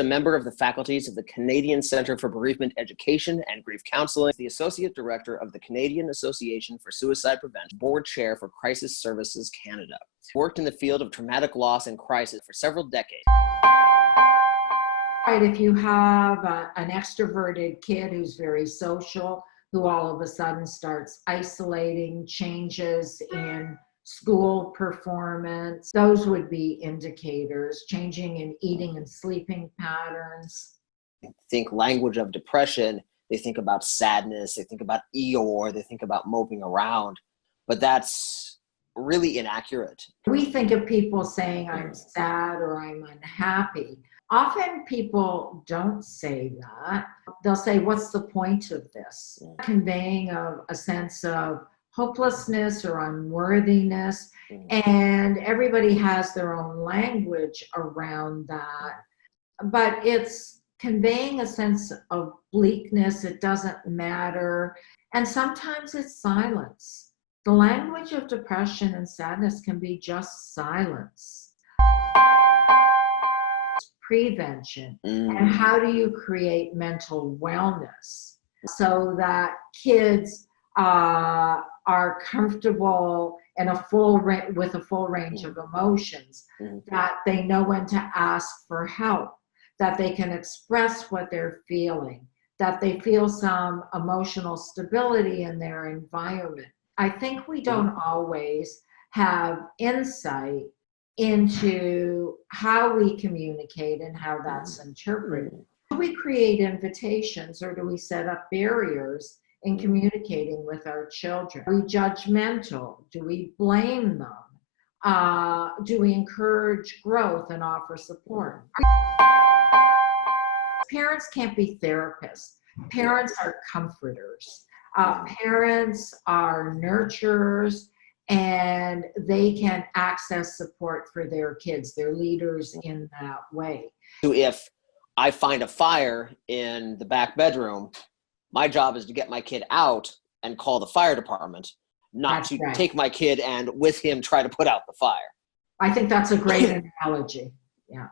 A member of the faculties of the Canadian Centre for Bereavement Education and Grief Counselling, the Associate Director of the Canadian Association for Suicide Prevention, Board Chair for Crisis Services Canada. Worked in the field of traumatic loss and crisis for several decades. Right, if you have an extroverted kid who's very social, who all of a sudden starts isolating, changes in school performance, those would be indicators. Changing in eating and sleeping patterns. Think language of depression, they think about sadness, they think about Eeyore, they think about moping around, but that's really inaccurate. We think of people saying I'm sad or I'm unhappy. Often people don't say that. They'll say, what's the point of this? Conveying a sense of hopelessness or unworthiness. And everybody has their own language around that. But it's conveying a sense of bleakness. It doesn't matter. And sometimes it's silence. The language of depression and sadness can be just silence. Prevention. And how do you create mental wellness so that kids are comfortable in with a full range of emotions, that they know when to ask for help, that they can express what they're feeling, that they feel some emotional stability in their environment. I think we don't always have insight into how we communicate and how that's interpreted. Do we create invitations or do we set up barriers in communicating with our children? Are we judgmental? Do we blame them? Do we encourage growth and offer support? Parents can't be therapists. Parents are comforters. Parents are nurturers, and they can access support for their kids. They're leaders in that way. So if I find a fire in the back bedroom, my job is to get my kid out and call the fire department, not to take my kid and with him try to put out the fire. I think that's a great analogy. Yeah.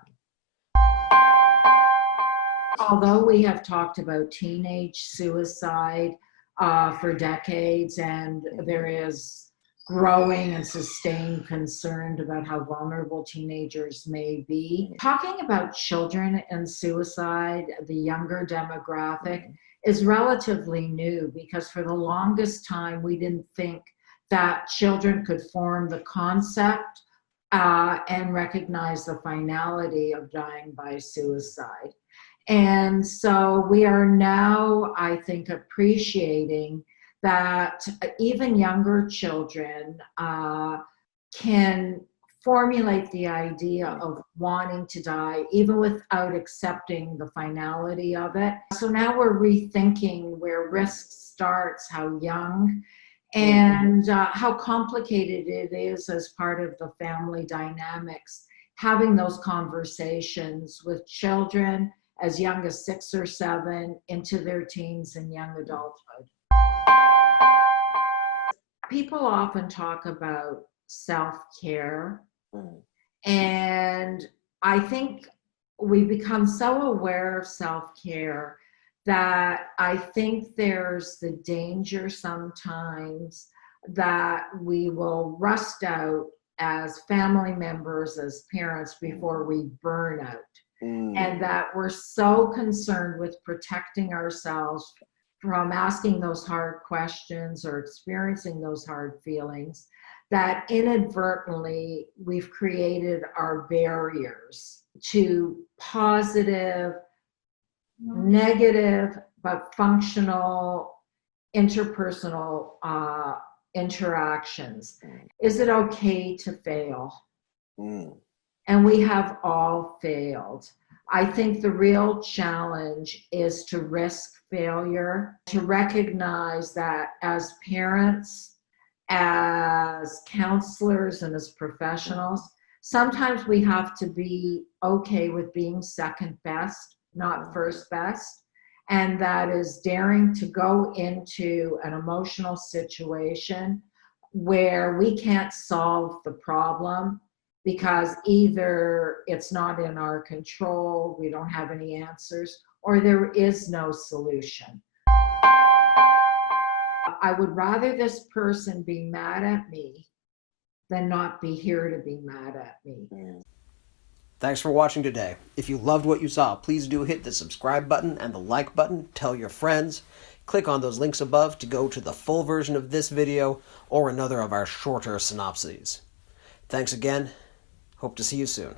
Although we have talked about teenage suicide for decades, and there is growing and sustained concern about how vulnerable teenagers may be. Talking about children and suicide, the younger demographic, is relatively new, because for the longest time we didn't think that children could form the concept and recognize the finality of dying by suicide. And so we are now, I think, appreciating that even younger children can formulate the idea of wanting to die even without accepting the finality of it. So now we're rethinking where risk starts, how young, and how complicated it is as part of the family dynamics, having those conversations with children as young as 6 or 7 into their teens and young adulthood. People often talk about self-care, and I think we become so aware of self-care that I think there's the danger sometimes that we will rust out as family members, as parents, before we burn out. And that we're so concerned with protecting ourselves from asking those hard questions or experiencing those hard feelings, that inadvertently we've created our barriers to positive, negative, but functional interpersonal interactions. Is it okay to fail? And we have all failed. I think the real challenge is to risk failure, to recognize that as parents, as counselors, and as professionals, sometimes we have to be okay with being second best, not first best. And that is daring to go into an emotional situation where we can't solve the problem, because either it's not in our control, we don't have any answers, or there is no solution. I would rather this person be mad at me than not be here to be mad at me. Thanks for watching today. If you loved what you saw, please do hit the subscribe button and the like button. Tell your friends. Click on those links above to go to the full version of this video or another of our shorter synopses. Thanks again. Hope to see you soon.